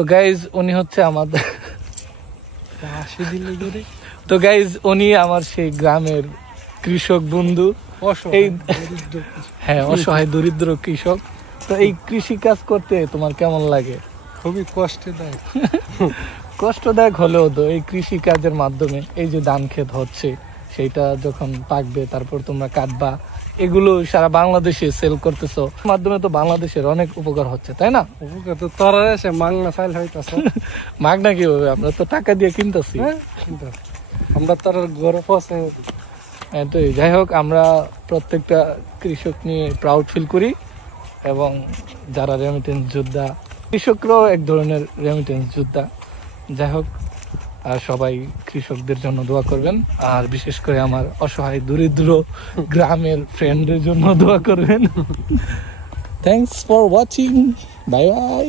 তো গাইজ উনি হচ্ছে আমাদের তো গাইজ উনি আমার সেই গ্রামের কৃষক বন্ধু, হ্যাঁ অসহায় দরিদ্র কৃষক। তো এই কৃষি কাজ করতে তোমার কেমন লাগে? খুবই কষ্টদায়ক। কষ্টদায়ক হলেও তো এই কৃষি কাজের মাধ্যমে এই যে ধান ক্ষেত হচ্ছে, সেইটা যখন পাকবে তারপর তোমরা কাটবা, এগুলো সারা বাংলাদেশে সেল করতেছো, মাধ্যমে তো বাংলাদেশের অনেক উপকার হচ্ছে, তাই না? উপকার তো তোরা এসে মাগনা চাইল হইতাছে। মাগনা কিভাবে? আমরা তো টাকা দিয়ে কিনতেছি। আমরা তোর ঘরে পৌঁছে। তো যাই হোক, আমরা প্রত্যেকটা কৃষক নিয়ে প্রাউড ফিল করি, এবং যারা রেমিটেন্স যোদ্ধা, কৃষকরাও এক ধরনের রেমিটেন্স যোদ্ধা। যাই হোক, আর সবাই কৃষকদের জন্য দোয়া করবেন, আর বিশেষ করে আমার অসহায় দরিদ্র গ্রামের ফ্রেন্ডদের জন্য দোয়া করবেন। Thanks for watching, bye bye.